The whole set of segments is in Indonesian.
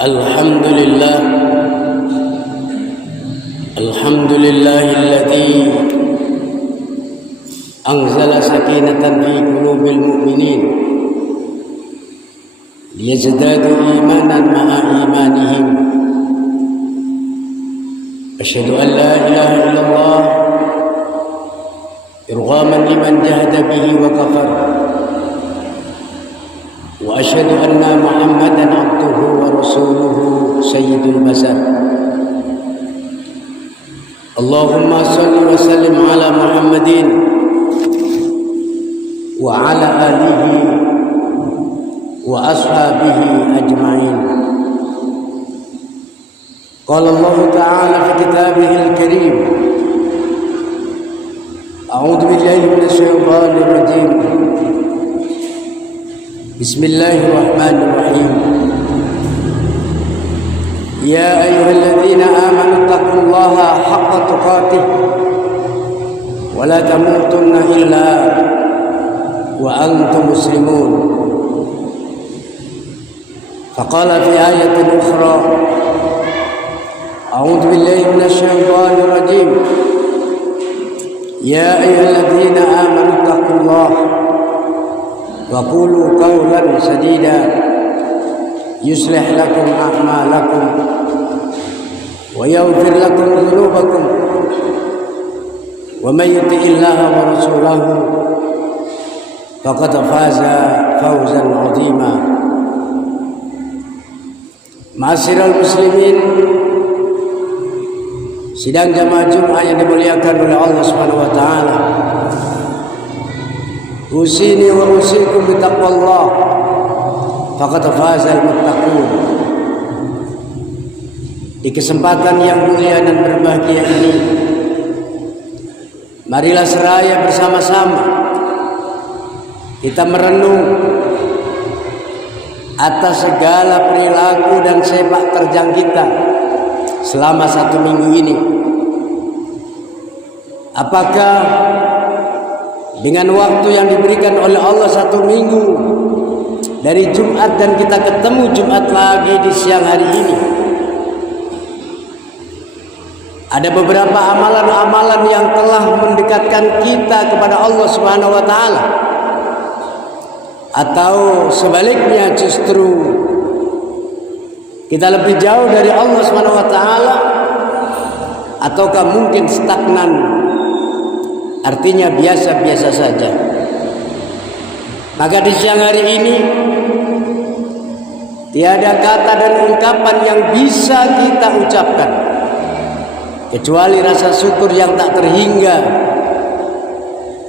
الحمد لله الذي أنزل سكينة في قلوب المؤمنين ليزدادوا إيمانا مع إيمانهم. أشهد أن لا إله إلا الله إرغاما لمن جهد به وكفر، وأشهد أن محمدا عبده ورسوله سيد البشر. اللهم صل وسلم على محمد وعلى آله وأصحابه أجمعين. قال الله تعالى في كتابه الكريم: أعوذ بالله من الشيطان الرجيم، بسم الله الرحمن الرحيم. يا أيها الذين آمنوا اتقوا الله حق تقاته ولا تموتن إلا وأنتم مسلمون. فقال في آية أخرى: أعوذ بالله من الشيطان الرجيم. يا أيها الذين آمنوا اتقوا الله وقولوا قولا سديدا يصلح لكم أعمالكم ويغفر لكم ذنوبكم ومن يطع الله ورسوله فقد فاز فوزا عظيما. Ma'asyiral muslimin, sidang jamaah Jumat yang dimuliakan oleh Allah Subhanahu wa taala. Usini wa usikum bitaqwallah faqad fazal muttaqun. Di kesempatan yang mulia dan berbahagia ini, marilah seraya bersama-sama kita merenung atas segala perilaku dan sepak terjang kita selama 1 minggu ini. Apakah dengan waktu yang diberikan oleh Allah 1 minggu dari Jumat dan kita ketemu Jumat lagi di siang hari ini, ada beberapa amalan-amalan yang telah mendekatkan kita kepada Allah Subhanahu wa taala, atau sebaliknya justru kita lebih jauh dari Allah Subhanahu wa taala, ataukah mungkin stagnan, artinya biasa-biasa saja. Maka di siang hari ini tiada kata dan ungkapan yang bisa kita ucapkan kecuali rasa syukur yang tak terhingga,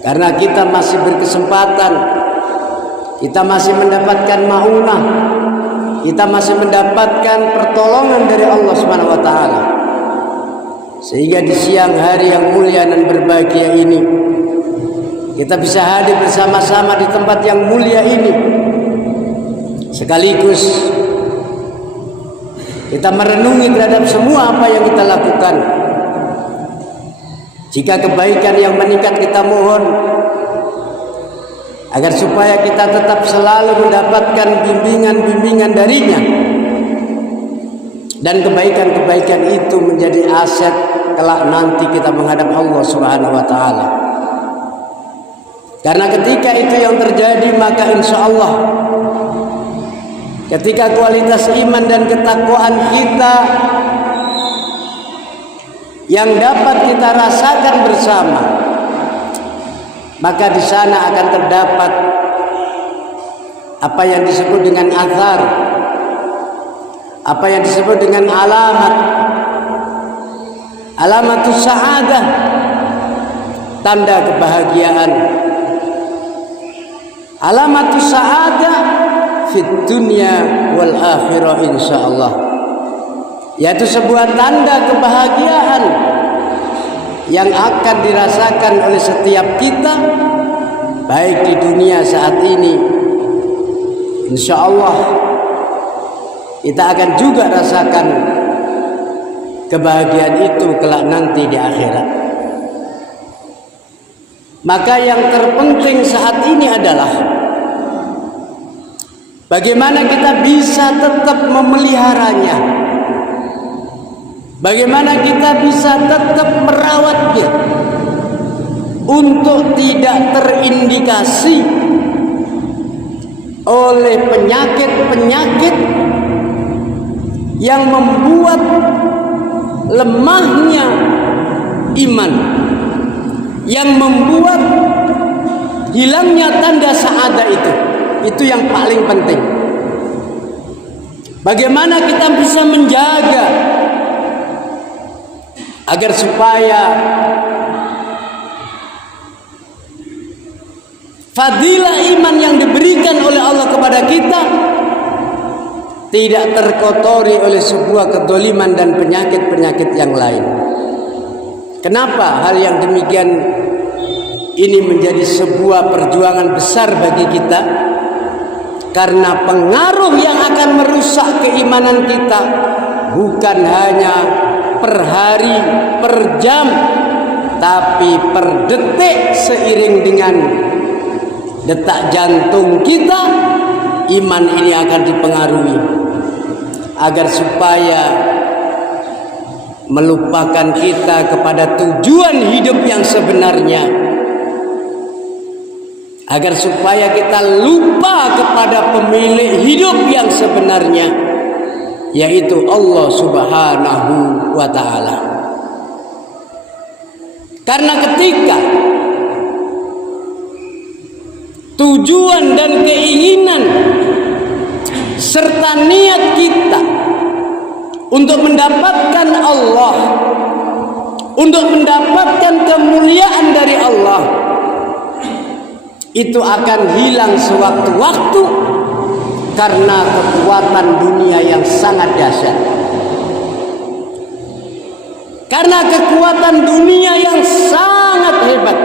karena kita masih berkesempatan, kita masih mendapatkan maunah, kita masih mendapatkan pertolongan dari Allah Subhanahu wa taala. Sehingga di siang hari yang mulia dan berbahagia ini kita bisa hadir bersama-sama di tempat yang mulia ini, sekaligus kita merenungi terhadap semua apa yang kita lakukan. Jika kebaikan yang meningkat, kita mohon agar supaya kita tetap selalu mendapatkan bimbingan-bimbingan darinya, dan kebaikan-kebaikan itu menjadi aset kelak nanti kita menghadap Allah Subhanahu wa taala. Karena ketika itu yang terjadi, maka insya Allah ketika kualitas iman dan ketakwaan kita yang dapat kita rasakan bersama, maka di sana akan terdapat apa yang disebut dengan athar, apa yang disebut dengan alamatus sa'adah, tanda kebahagiaan. Alamatus sa'adah fid dunya wal akhirah insyaallah, yaitu sebuah tanda kebahagiaan yang akan dirasakan oleh setiap kita, baik di dunia saat ini, insya Allah kita akan juga rasakan kebahagiaan itu kelak nanti di akhirat. Maka yang terpenting saat ini adalah Bagaimana kita bisa tetap memeliharanya? Bagaimana kita bisa tetap merawatnya untuk tidak terindikasi oleh penyakit-penyakit yang membuat lemahnya iman, yang membuat hilangnya tanda sa'adah itu yang paling penting. Bagaimana kita bisa menjaga agar supaya fadilah iman yang diberikan oleh Allah kepada kita tidak terkotori oleh sebuah kedoliman dan penyakit-penyakit yang lain. Kenapa hal yang demikian ini menjadi sebuah perjuangan besar bagi kita? Karena pengaruh yang akan merusak keimanan kita bukan hanya per hari, per jam, tapi per detik. Seiring dengan detak jantung kita, iman ini akan dipengaruhi agar supaya melupakan kita kepada tujuan hidup yang sebenarnya, agar supaya kita lupa kepada pemilik hidup yang sebenarnya, yaitu Allah Subhanahu wa ta'ala. Karena ketika tujuan dan keinginan serta niat kita untuk mendapatkan Allah, untuk mendapatkan kemuliaan dari Allah, itu akan hilang sewaktu-waktu karena kekuatan dunia yang sangat dahsyat. Karena kekuatan dunia yang sangat hebat.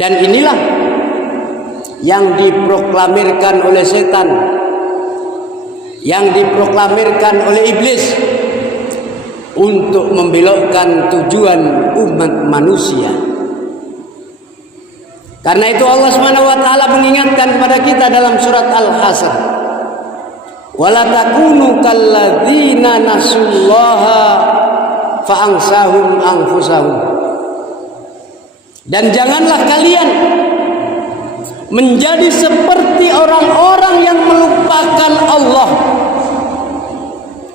Dan inilah yang diproklamirkan oleh setan, yang diproklamirkan oleh iblis untuk membelokkan tujuan umat manusia. Karena itu Allah Subhanahu wa taala mengingatkan kepada kita dalam surat Al-Hasr, wala takunu kalladzina nasullaha fa'ansahum anfusahum. Dan janganlah kalian menjadi seperti orang-orang yang melupakan Allah.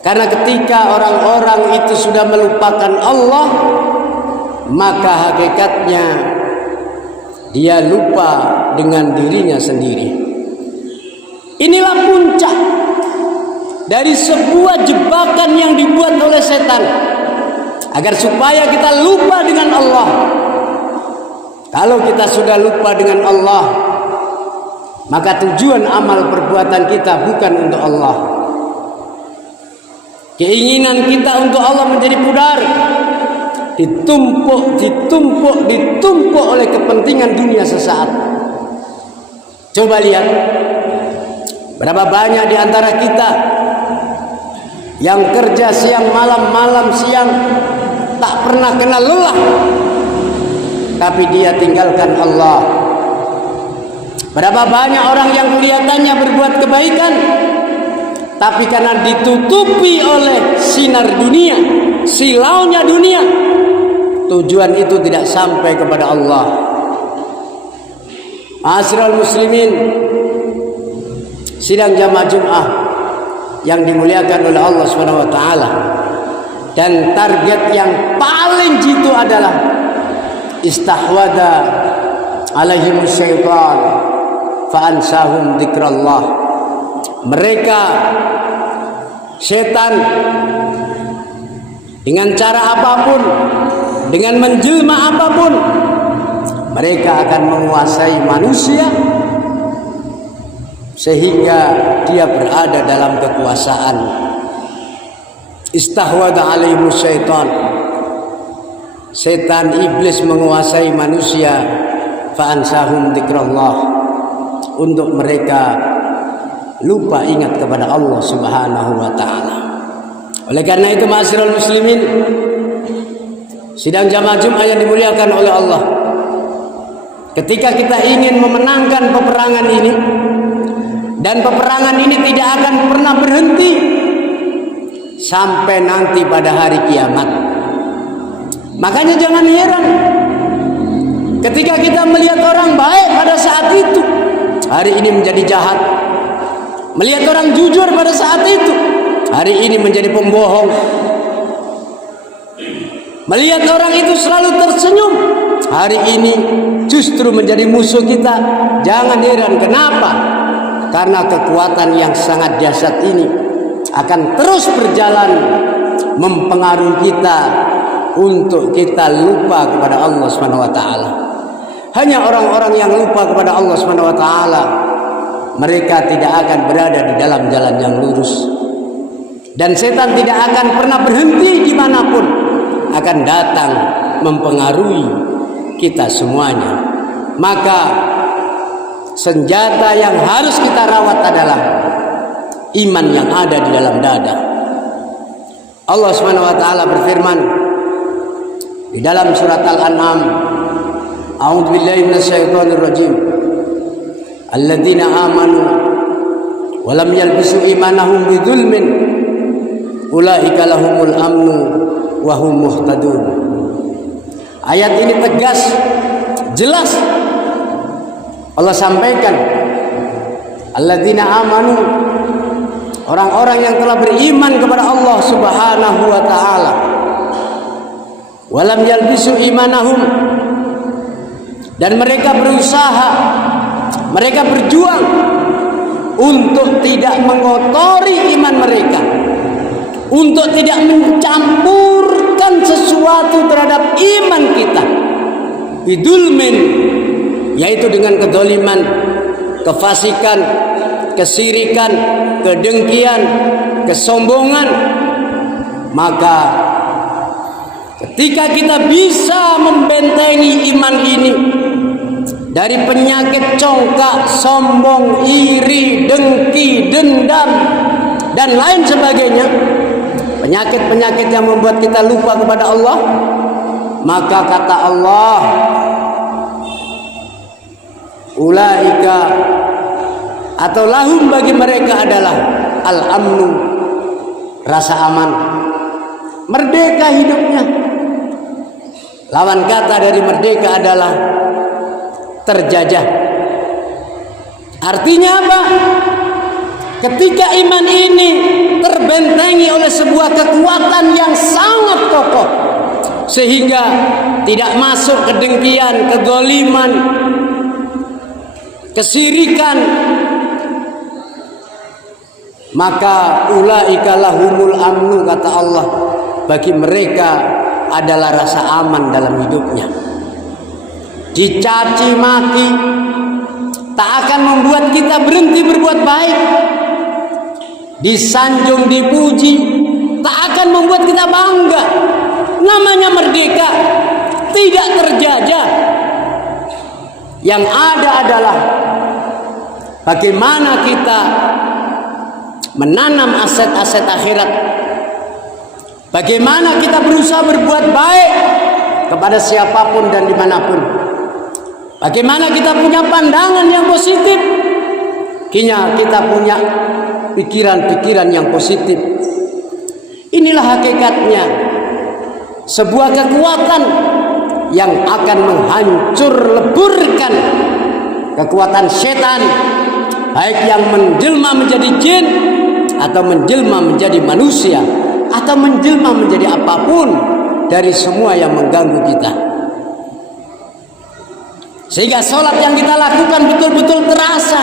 Karena ketika orang-orang itu sudah melupakan Allah, maka hakikatnya dia lupa dengan dirinya sendiri. Inilah puncak dari sebuah jebakan yang dibuat oleh setan agar supaya kita lupa dengan Allah. Kalau kita sudah lupa dengan Allah, maka tujuan amal perbuatan kita bukan untuk Allah. Keinginan kita untuk Allah menjadi pudar, ditumpuk oleh kepentingan dunia sesaat. Coba lihat, berapa banyak di antara kita yang kerja siang malam, malam siang, tak pernah kenal lelah, tapi dia tinggalkan Allah. Berapa banyak orang yang kelihatannya berbuat kebaikan, tapi karena ditutupi oleh sinar dunia, silaunya dunia, tujuan itu tidak sampai kepada Allah. Ma'asyiral muslimin, sidang jamaah Jumat yang dimuliakan oleh Allah Subhanahu wa taala, dan target yang paling jitu adalah istahwada alaihim syaitan fa'ansahum dzikrallah. Mereka setan dengan cara apapun, dengan menjelma apapun, mereka akan menguasai manusia sehingga dia berada dalam kekuasaan. Istahwada alaihim syaitan, setan iblis menguasai manusia, fa'ansahum dzikrallah, untuk mereka lupa ingat kepada Allah Subhanahu wa taala. Oleh karena itu, ma'asyiral muslimin, sidang jamaah Jumat yang dimuliakan oleh Allah, ketika kita ingin memenangkan peperangan ini, Dan peperangan ini tidak akan pernah berhenti sampai nanti pada hari kiamat. Makanya jangan heran ketika kita melihat orang baik pada saat itu, hari ini menjadi jahat. Melihat orang jujur pada saat itu, hari ini menjadi pembohong. Melihat orang itu selalu tersenyum, hari ini justru menjadi musuh kita. Jangan heran, kenapa? Karena kekuatan yang sangat dahsyat ini akan terus berjalan mempengaruhi kita untuk kita lupa kepada Allah Subhanahu wa taala. Hanya orang-orang yang lupa kepada Allah Subhanahu wa taala, mereka tidak akan berada di dalam jalan yang lurus. Dan setan tidak akan pernah berhenti dimanapun, akan datang mempengaruhi kita semuanya. Maka senjata yang harus kita rawat adalah iman yang ada di dalam dada. Allah Subhanahu wa taala berfirman di dalam surat Al-An'am, A'udzubillahi minasyaitonirrajim. Alladzina amanu wa lam yalbisu imanahum bidzulmin ulaika lahumul amnu wa hum muhtadun. Ayat ini tegas, jelas. Allah sampaikan, alladzina amanu, orang-orang yang telah beriman kepada Allah Subhanahu wa taala. Wa lam yalbisu imanahum, dan mereka berusaha, mereka berjuang untuk tidak mengotori iman mereka, untuk tidak mencampurkan sesuatu terhadap iman kita. Bidulmin, yaitu dengan kedzaliman, kefasikan, kesirikan, kedengkian, kesombongan. Maka ketika kita bisa membentengi iman ini dari penyakit congkak, sombong, iri, dengki, dendam, dan lain sebagainya, penyakit-penyakit yang membuat kita lupa kepada Allah, maka kata Allah, ulaika, atau lahum, bagi mereka adalah al-amnu, rasa aman, merdeka hidupnya. Lawan kata dari merdeka adalah terjajah. Artinya apa? Ketika iman ini terbentengi oleh sebuah kekuatan yang sangat kokoh, sehingga tidak masuk kedengkian, kedzaliman, kesirikan, maka ulaika lahumul amnu, kata Allah, bagi mereka adalah rasa aman dalam hidupnya. Dicaci maki tak akan membuat kita berhenti berbuat baik. Disanjung, dipuji tak akan membuat kita bangga. Namanya merdeka, tidak terjajah. Yang ada adalah bagaimana kita menanam aset-aset akhirat, bagaimana kita berusaha berbuat baik kepada siapapun dan dimanapun, bagaimana kita punya pandangan yang positif, kita punya pikiran-pikiran yang positif. Inilah hakikatnya sebuah kekuatan yang akan menghancur leburkan kekuatan setan, baik yang menjelma menjadi jin, atau menjelma menjadi manusia, atau menjelma menjadi apapun dari semua yang mengganggu kita. Sehingga sholat yang kita lakukan betul-betul terasa,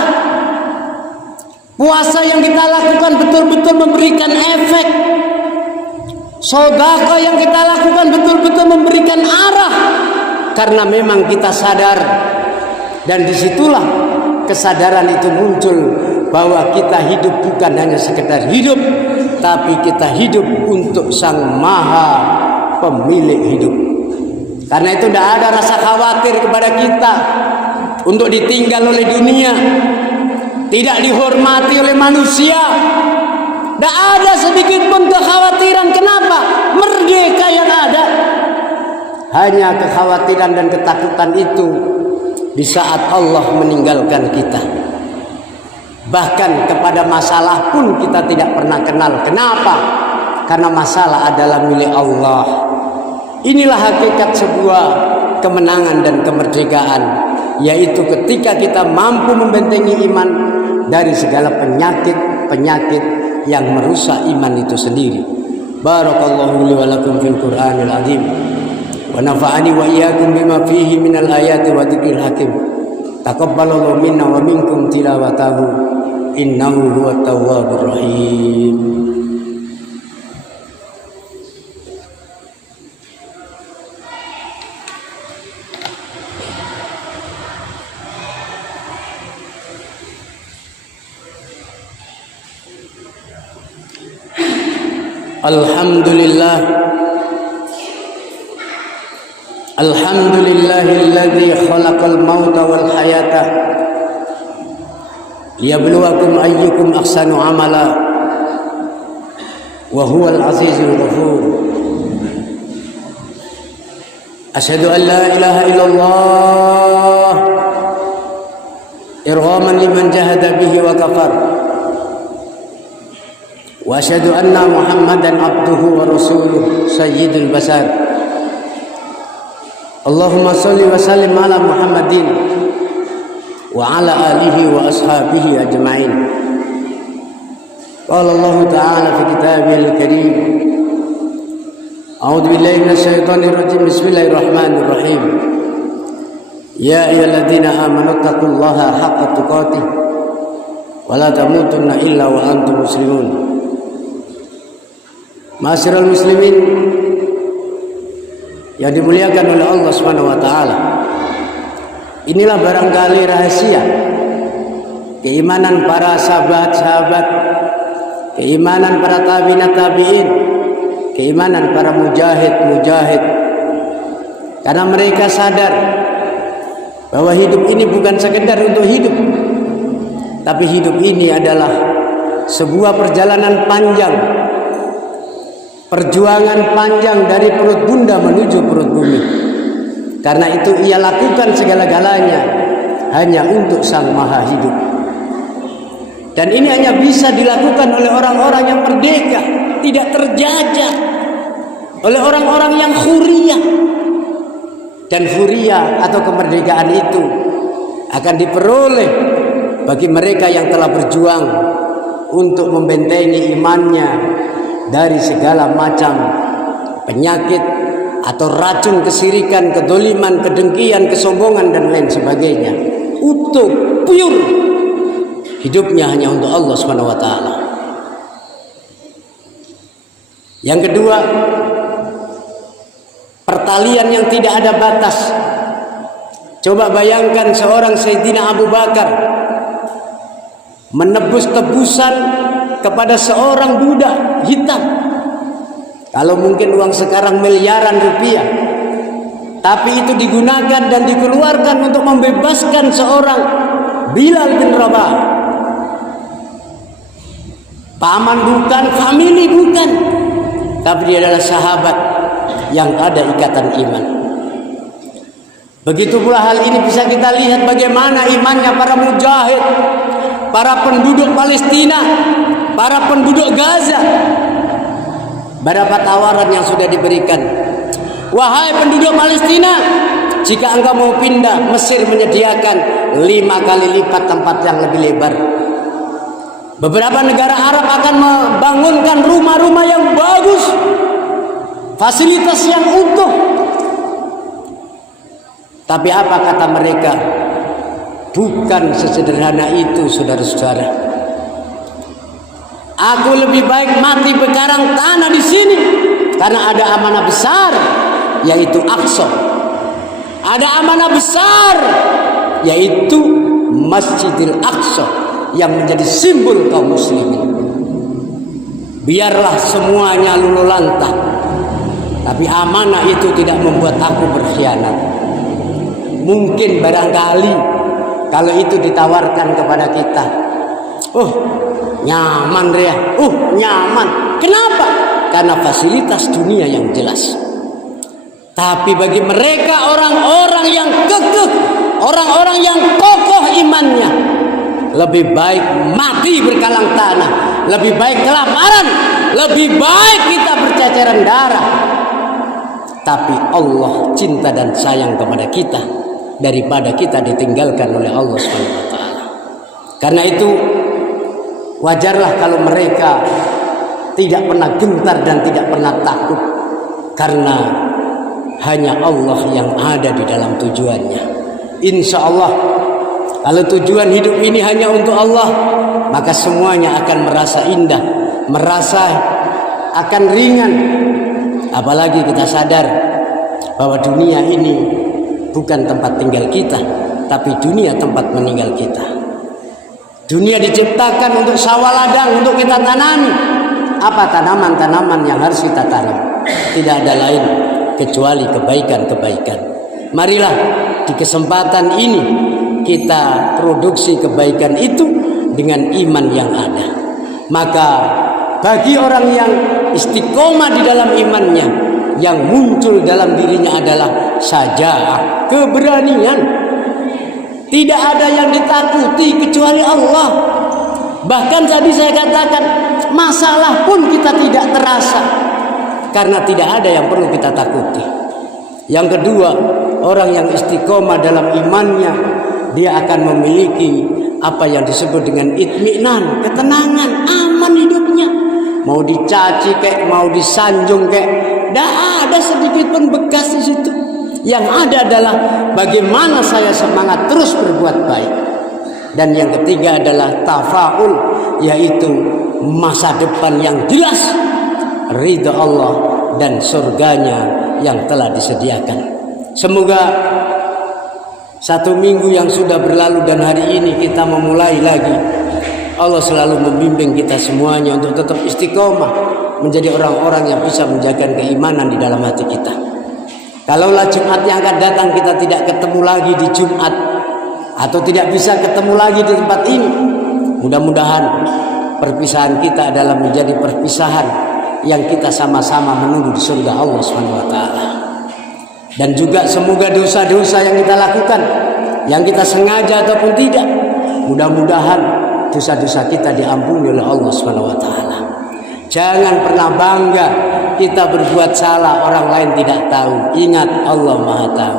puasa yang kita lakukan betul-betul memberikan efek, sedekah yang kita lakukan betul-betul memberikan arah, karena memang kita sadar. Dan disitulah kesadaran itu muncul, bahwa kita hidup bukan hanya sekedar hidup, tapi kita hidup untuk Sang Maha Pemilik hidup. Karena itu tidak ada rasa khawatir kepada kita untuk ditinggal oleh dunia, tidak dihormati oleh manusia. Tidak ada sedikit pun kekhawatiran. Kenapa? Merdeka yang ada. Hanya kekhawatiran dan ketakutan itu di saat Allah meninggalkan kita. Bahkan kepada masalah pun kita tidak pernah kenal. Kenapa? Karena masalah adalah milik Allah. Inilah hakikat sebuah kemenangan dan kemerdekaan, yaitu ketika kita mampu membentengi iman dari segala penyakit-penyakit yang merusak iman itu sendiri. Barakallahu li wa lakum fil Qur'anil azim wa nafa'ani wa iyyakum bima fihi minal ayati wa dzikril hakim. Taqabbalallahu minna wa minkum tilawatahu innahu huwat tawwabur rahim. Alhamdulillah, alhamdulillahilladzi khalaqal mauta wal hayata liyabluwakum ayyukum ahsanu amala wa huwal azizul ghafur. Asyhadu an la ilaha illallah irghaman liman jahada bihi wa kafar. Wa asyhadu anna Muhammadan abduhu wa rasuluh sayyidul basar. Allahumma shalli wa sallim ala Muhammadin wa ala alihi wa ashabihi ajma'in. Qala Allah ta'ala fi kitabihil karim. A'udzu billahi minasyaitonir rajim. Bismillahirrahmanirrahim. Ya ayyuhalladzina amanu taqullaha haqqa tuqatih wa la tamutunna illa wa antum muslimun. Ma'asyiral muslimin yang dimuliakan oleh Allah Subhanahu wa taala. Inilah barangkali rahasia keimanan para sahabat-sahabat, keimanan para tabi'in, keimanan para mujahid. Karena mereka sadar bahwa hidup ini bukan sekedar untuk hidup, tapi hidup ini adalah sebuah perjalanan panjang. Perjuangan panjang dari perut bunda menuju perut bumi. Karena itu ia lakukan segala-galanya hanya untuk Sang Maha Hidup. Dan ini hanya bisa dilakukan oleh orang-orang yang merdeka, tidak terjajah oleh orang-orang yang huriyah. Dan huriyah atau kemerdekaan itu akan diperoleh bagi mereka yang telah berjuang untuk membentengi imannya dari segala macam penyakit atau racun kesirikan, kedoliman, kedengkian, kesombongan dan lain sebagainya. Utuh, pure hidupnya hanya untuk Allah Subhanahu wa taala. Yang kedua, pertalian yang tidak ada batas. Coba bayangkan seorang Sayyidina Abu Bakar menebus tebusan kepada seorang budak hitam. Kalau mungkin uang sekarang miliaran rupiah, tapi itu digunakan dan dikeluarkan untuk membebaskan seorang Bilal bin Rabah. Paman bukan, famili bukan, tapi dia adalah sahabat yang ada ikatan iman. Begitu pula hal ini bisa kita lihat bagaimana imannya para mujahid, para penduduk Palestina, para penduduk Gaza. Berapa tawaran yang sudah diberikan? Wahai penduduk Palestina, jika engkau mau pindah, Mesir menyediakan 5 kali lipat tempat yang lebih lebar. Beberapa negara Arab akan membangunkan rumah-rumah yang bagus, fasilitas yang utuh. Tapi apa kata mereka? Bukan sesederhana itu, saudara-saudara. Aku lebih baik mati bekarang tanah di sini karena ada amanah besar, yaitu Aqsa. Ada amanah besar, yaitu Masjidil Aqsa yang menjadi simbol kaum muslimin. Biarlah semuanya luluh lantah, tapi amanah itu tidak membuat aku berkhianat. Mungkin barangkali kalau itu ditawarkan kepada kita, nyaman Ria, nyaman. Kenapa? Karena fasilitas dunia yang jelas. Tapi bagi mereka orang-orang yang kekeh, orang-orang yang kokoh imannya, lebih baik mati berkalang tanah, lebih baik kelaparan, lebih baik kita berceceran darah. Tapi Allah cinta dan sayang kepada kita daripada kita ditinggalkan oleh Allah SWT. Karena itu wajarlah kalau mereka tidak pernah gentar dan tidak pernah takut, karena hanya Allah yang ada di dalam tujuannya. Insya Allah kalau tujuan hidup ini hanya untuk Allah, maka semuanya akan merasa indah, merasa akan ringan. Apalagi kita sadar bahwa dunia ini bukan tempat tinggal kita, tapi dunia tempat meninggal kita. Dunia diciptakan untuk sawah ladang, untuk kita tanami. Apa tanaman-tanaman yang harus kita tanam? Tidak ada lain kecuali kebaikan-kebaikan. Marilah di kesempatan ini kita produksi kebaikan itu dengan iman yang ada. Maka bagi orang yang istiqomah di dalam imannya, yang muncul dalam dirinya adalah syaja'ah, keberanian. Tidak ada yang ditakuti kecuali Allah. Bahkan tadi saya katakan, masalah pun kita tidak terasa, karena tidak ada yang perlu kita takuti. Yang kedua, orang yang istiqomah dalam imannya, dia akan memiliki apa yang disebut dengan itminan, ketenangan, aman hidupnya. Mau dicaci kayak, mau disanjung kayak, tidak ada sedikit pun bekas di situ. Yang ada adalah bagaimana saya semangat terus berbuat baik. Dan yang ketiga adalah tafaul, yaitu masa depan yang jelas, ridha Allah dan surganya yang telah disediakan. Semoga 1 minggu yang sudah berlalu dan hari ini kita memulai lagi, Allah selalu membimbing kita semuanya untuk tetap istiqomah menjadi orang-orang yang bisa menjaga keimanan di dalam hati kita. Kalaulah Jumat yang akan datang kita tidak ketemu lagi di Jumat, atau tidak bisa ketemu lagi di tempat ini, mudah-mudahan perpisahan kita adalah menjadi perpisahan yang kita sama-sama menuju di surga Allah SWT. Dan juga semoga dosa-dosa yang kita lakukan, yang kita sengaja ataupun tidak, mudah-mudahan dosa-dosa kita diampuni oleh Allah SWT. Jangan pernah bangga kita berbuat salah, orang lain tidak tahu. Ingat, Allah Maha tahu.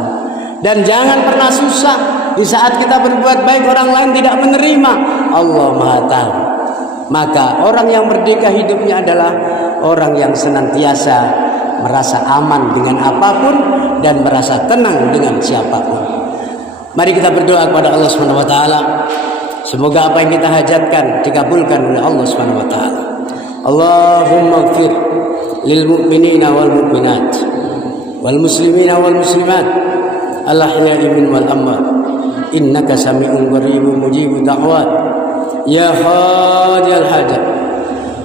Dan jangan pernah susah di saat kita berbuat baik, orang lain tidak menerima. Allah Maha tahu. Maka orang yang merdeka hidupnya adalah orang yang senantiasa merasa aman dengan apapun dan merasa tenang dengan siapapun. Mari kita berdoa kepada Allah SWT. Semoga apa yang kita hajatkan dikabulkan oleh Allah SWT. Allahumma ighfir lil mu'minina wal mu'minat wal muslimina wal muslimat al-ahya'i minhum wal amwat innaka sami'un qaribun mujibud da'wat ya hajal hajat.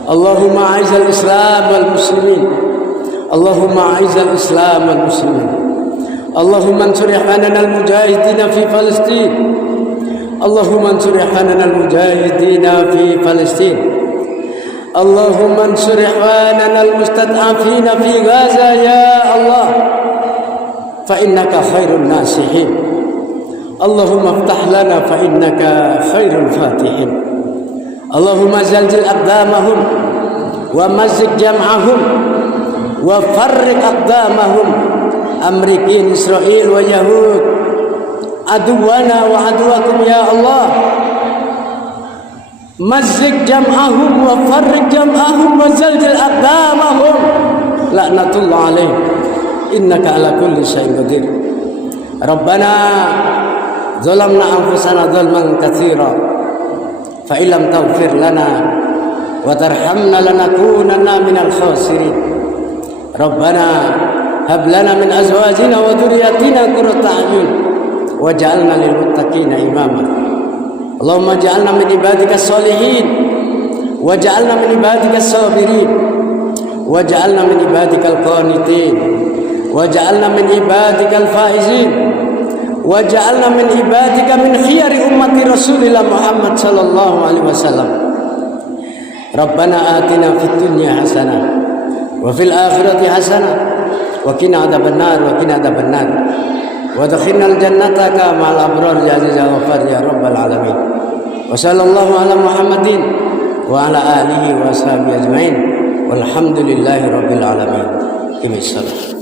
Allahumma a'izal islam wal muslimin, Allahumma a'izal islam wal muslimin, Allahumma ansur ikhwanana al mujahidin fi Palestin, Allahumma ansur ikhwanana al mujahidin fi Palestin, Allahumma ansur ikhwanana al mustad'afin fi Gaza ya Allah, fa innaka khairun nasihin. Allahumma iftah lana fa innaka khairul fatihin. Allahumma zalzil aqdamahum wa mazid jam'ahum wa farriq aqdamahum amrikin Israel wa Yahud aduwana wa aduwakum ya Allah. Mazid jam'ahum wa farriq jam'ahum wa zalzil aqdamahum la'natullah alaih innaka ala kulli syai'in qadir. Rabbana zalamna anfusana zulman katsira fa illam taghfir lana wa tarhamna lanakunanna minal khasirin. Rabbana hab lana min azwajina wa dhurriyyatina qurrata a'yun waj'alna lil muttaqina imama. Allahumma ja'alna min ibadikas sholihin waj'alna min ibadikas sabirin waj'alna min ibadikal qanitin waj'alna min ibadikal faizin waj'alna min ibadika min khiyari ummati Rasulillah Muhammad sallallahu alaihi wasallam. Rabbana atina fid dunya hasanah wa fil akhirati hasanah wa qina adzabannar wa qina adzabannar wa adkhilnal jannata ma'al abrar ya aziz ya ghaffar ya rabbal alamin. Wa sallallahu ala Muhammadin wa ala alihi wa sahbihi ajmain. Walhamdulillahi rabbil alamin. Qimisalah.